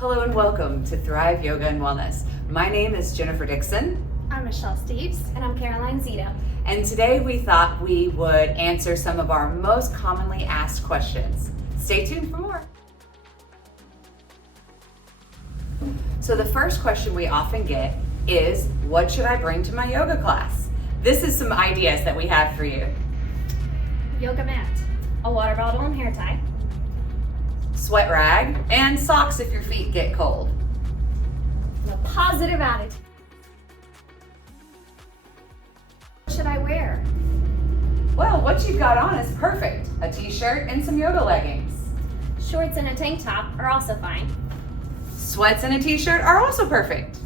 Hello and welcome to Thrive Yoga and Wellness. My name is Jennifer Dixon. I'm Michelle Steves. And I'm Caroline Zito. And today we thought we would answer some of our most commonly asked questions. Stay tuned for more. So the first question we often get is, what should I bring to my yoga class? This is some ideas that we have for you. Yoga mat. A water bottle and hair tie. Sweat rag and socks if your feet get cold. And a positive attitude. What should I wear? Well, what you've got on is perfect. A t-shirt and some yoga leggings. Shorts and a tank top are also fine. Sweats and a t-shirt are also perfect.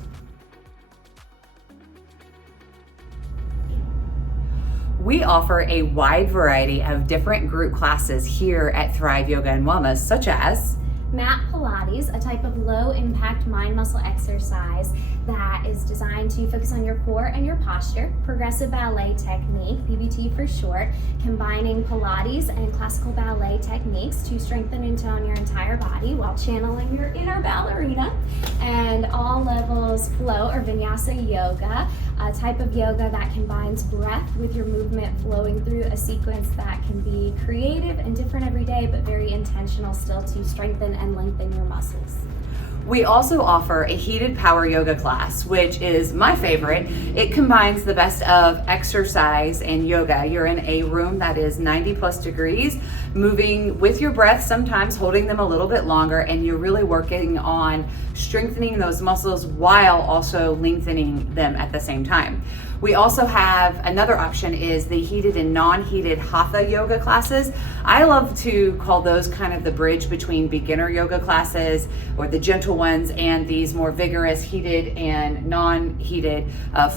We offer a wide variety of different group classes here at Thrive Yoga and Wellness, such as Mat Pilates, a type of low-impact mind-muscle exercise that is designed to focus on your core and your posture. Progressive ballet technique, PBT for short, combining Pilates and classical ballet techniques to strengthen and tone your entire body while channeling your inner ballerina. And all levels flow or vinyasa yoga, a type of yoga that combines breath with your movement flowing through a sequence that can be creative and different every day, but very intentional still to strengthen and lengthen your muscles. We also offer a heated power yoga class, which is my favorite. It combines the best of exercise and yoga. You're in a room that is 90 plus degrees, moving with your breath, sometimes holding them a little bit longer, and you're really working on strengthening those muscles while also lengthening them at the same time. We also have another option is the heated and non-heated hatha yoga classes. I love to call those kind of the bridge between beginner yoga classes or the gentle ones and these more vigorous heated and non-heated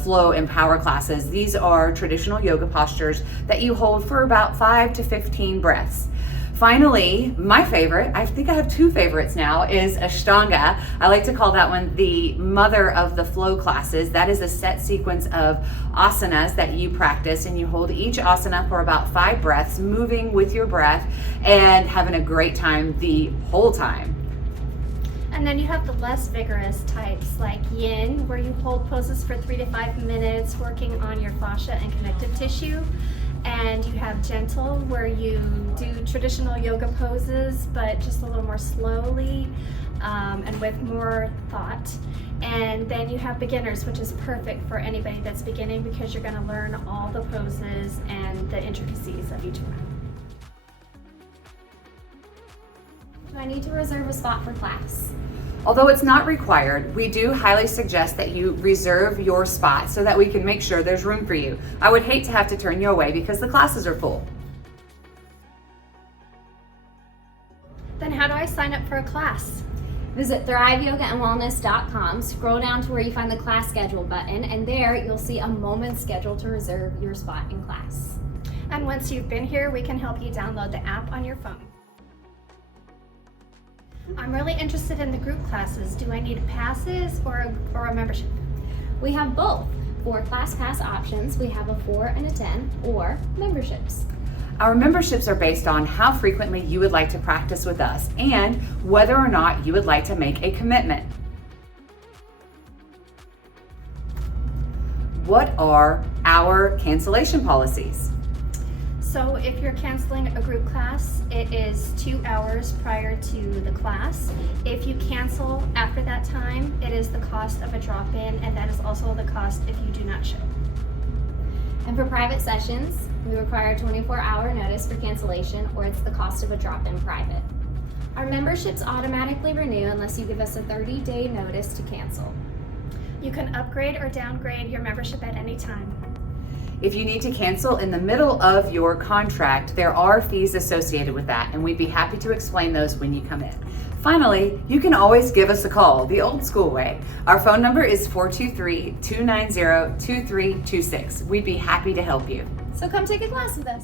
flow and power classes. These are traditional yoga postures that you hold for about 5 to 15 breaths. Finally, my favorite, I think I have two favorites now, is Ashtanga. I like to call that one the mother of the flow classes. That is a set sequence of asanas that you practice, and you hold each asana for about 5 breaths, moving with your breath and having a great time the whole time. And then you have the less vigorous types like yin, where you hold poses for 3 to 5 minutes, working on your fascia and connective tissue. And you have gentle, where you do traditional yoga poses, but just a little more slowly and with more thought. And then you have beginners, which is perfect for anybody that's beginning because you're going to learn all the poses and the intricacies of each one. Do I need to reserve a spot for class? Although it's not required, we do highly suggest that you reserve your spot so that we can make sure there's room for you. I would hate to have to turn you away because the classes are full. Then how do I sign up for a class? Visit thriveyogaandwellness.com, scroll down to where you find the class schedule button, and there you'll see a moment schedule to reserve your spot in class. And once you've been here, we can help you download the app on your phone. I'm really interested in the group classes. Do I need passes or a membership? We have both. For class pass options, we have a 4 and a 10, or memberships. Our memberships are based on how frequently you would like to practice with us and whether or not you would like to make a commitment. What are our cancellation policies? So if you're canceling a group class, it is 2 hours prior to the class. If you cancel after that time, it is the cost of a drop-in, and that is also the cost if you do not show. And for private sessions, we require a 24-hour notice for cancellation, or it's the cost of a drop-in private. Our memberships automatically renew unless you give us a 30-day notice to cancel. You can upgrade or downgrade your membership at any time. If you need to cancel in the middle of your contract, there are fees associated with that, and we'd be happy to explain those when you come in. Finally, you can always give us a call the old school way. Our phone number is 423-290-2326. We'd be happy to help you. So come take a class with us.